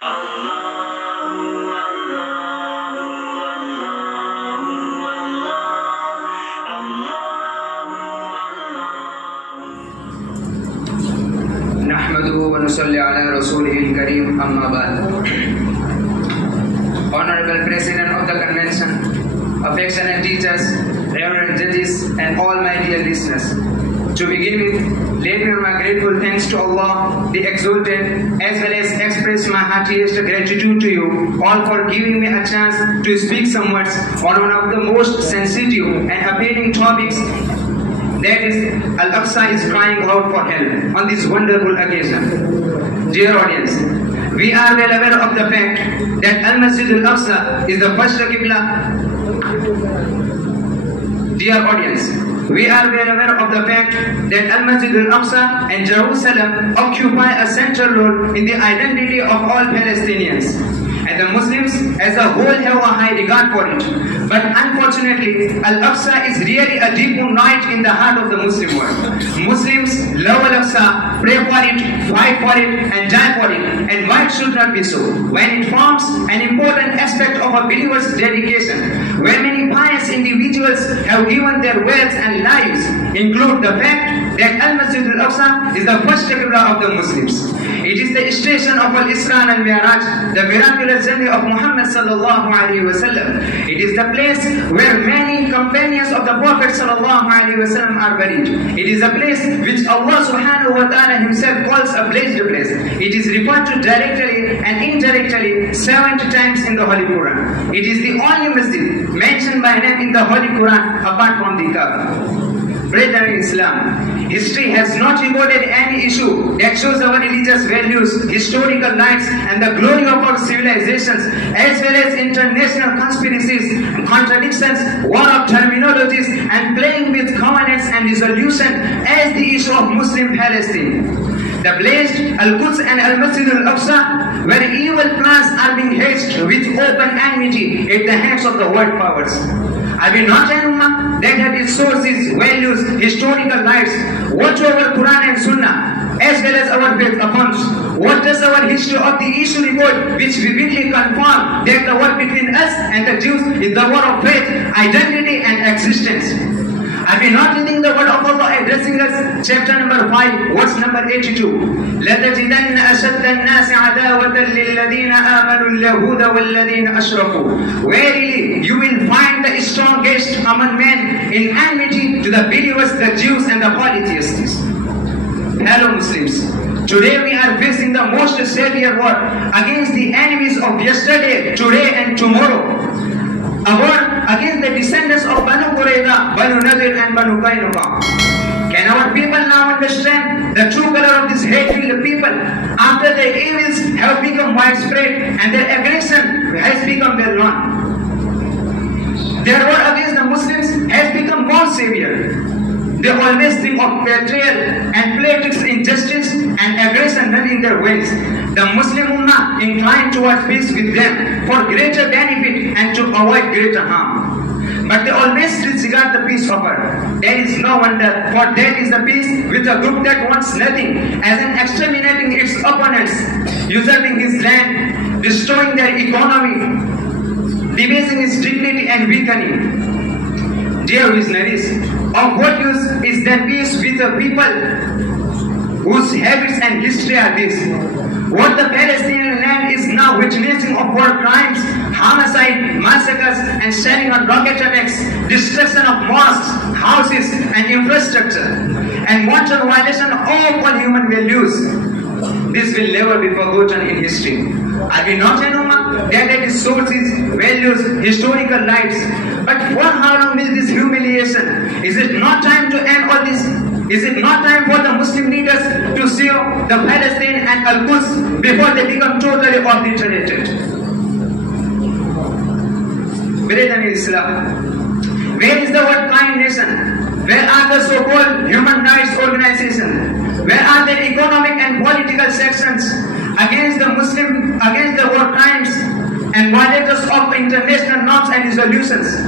Nahmaduhu wa nusalli ala rasulihil kareem, amma ba'd. Honorable President of the Convention, affectionate teachers, reverend judges, and all my dear listeners. To begin with, let me my grateful thanks to Allah, the Exalted, as well as express my heartiest gratitude to you all for giving me a chance to speak some words on one of the most sensitive and appealing topics, that is, Al-Aqsa is crying out for help on this wonderful occasion. Dear audience, we are well aware of the fact that Al-Masjid Al-Aqsa is the first Qibla. Dear audience, we are well aware of the fact that Al-Masjid Al-Aqsa and Jerusalem occupy a central role in the identity of all Palestinians. And the Muslims as a whole have a high regard for it. But unfortunately, Al-Aqsa is really a deep night in the heart of the Muslim world. Muslims love Al-Aqsa, pray for it, fight for it, and die for it. And why it should not be so? When it forms an important aspect of a believer's dedication, where many pious individuals have given their wealth and lives, include the fact that Al-Masjid Al-Aqsa is the first Qibla of the Muslims. It is the station of Al-Isra and Mi'raj, the miraculous journey of Muhammad sallallahu alaihi wasallam. It is the place where many companions of the Prophet sallallahu alaihi wasallam are buried. It is a place which Allah subhanahu wa ta'ala himself calls a blessed place. It is referred to directly and indirectly 70 times in the Holy Quran. It is the only masjid mentioned by name in the Holy Quran apart from the Kaaba. Brethren in Islam, history has not recorded any issue that shows our religious values, historical rights, and the glory of our civilizations, as well as international conspiracies, contradictions, war of terminologies, and playing with covenants and resolution as the issue of Muslim Palestine. The blessed Al-Quds and Al-Masjid Al-Aqsa, where evil plans are being hatched with open enmity at the hands of the world powers. Are we not an ummah that had its sources, values, historical rights? What do our Quran and Sunnah, as well as our faith affirms? What does our history of the issue record, which vividly confirm that the war between us and the Jews is the war of faith, identity, and existence? Are we not reading the word of Allah addressing us? Chapter number 5, verse number 82. لَتَجِدَنَّ أَشَدَّ النَّاسِ عَدَاوَةً لِلَّذِينَ آمَنُوا الْيَهُودَ وَالَّذِينَ أَشْرَكُوا. Verily, you will find the strongest among men in enmity to the believers, the Jews, and the polytheists. Hello Muslims. Today we are facing the most severe war against the enemies of yesterday, today, and tomorrow. A war against the descendants of Banu Qurayza, Banu Nadir, and Banu Qaynuqa. Can our people now understand the true color of this hate-filled people after their evils have become widespread and their aggression has become well known? Their war against the Muslims has become more severe. They always think of betrayal and practice injustice and aggression running their ways. The Muslim Ummah inclined towards peace with them for greater benefit and to avoid greater harm. But they always disregard the peace offered. There is no wonder, for that is the peace with a group that wants nothing, as in exterminating its opponents, usurping his land, destroying their economy, debasing its dignity, and weakening. Dear listeners, of what use is there peace with a people whose habits and history are this? What the Palestinian land is now witnessing of war crimes, homicide, massacres, and shelling on rocket attacks, destruction of mosques, houses, and infrastructure, and wanton violation of all human values. This will never be forgotten in history. Are we not an ummah that had its sources, values, historical rights? But for how long will this humiliation? Is it not time to end all this? Is it not time for the Muslim leaders to save the Palestine and Al-Quds before they become totally obliterated? Brethren in Islam, where is the word kind nation? Where are the so-called human rights organizations? Where are the economic and political sections against the war crimes and violators of international norms and resolutions?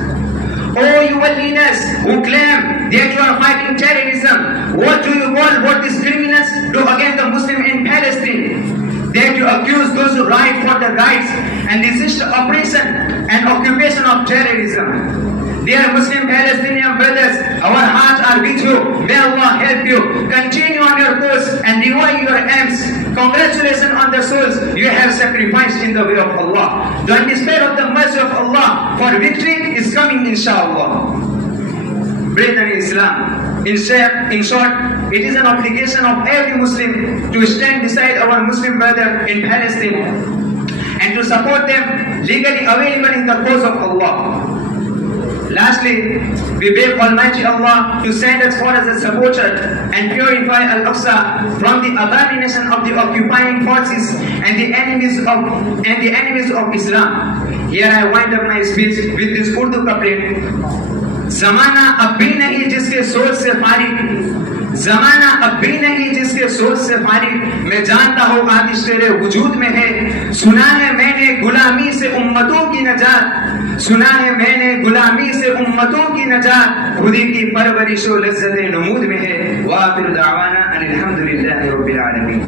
Oh, you leaders who claim that you are fighting terrorism, what do you call what these criminals do against the Muslim in Palestine? They to accuse those who fight for the rights and resist oppression and occupation of terrorism. Dear Muslim Palestinian brothers, our hearts are with you. May Allah help you. Continue on your course and revive your aims. Congratulations on the souls you have sacrificed in the way of Allah. Don't despair of the mercy of Allah, for victory is coming inshallah. Brethren in Islam, in short, it is an obligation of every Muslim to stand beside our Muslim brother in Palestine and to support them legally available in the cause of Allah. Lastly, we beg Almighty Allah to send us forth as a supporter and purify Al-Aqsa from the abomination of the occupying forces and the enemies of Islam. Here I wind up my speech with this Urdu couplet. ज़माना अब भी नहीं जिसके सोच से फारिग, ज़माना अब भी नहीं जिसके सोच से फारिग, मैं जानता हूँ आतिश तेरे वजूद में है। सुना है मैंने गुलामी से उम्मतों की नजात, सुना है मैंने गुलामी से उम्मतों की नजात, खुदी की परवरिश व लज़्ज़त नमूद में है। व आखिर दावाना अनिल हम्दुलिल्लाहि रब्बिल आलमीन।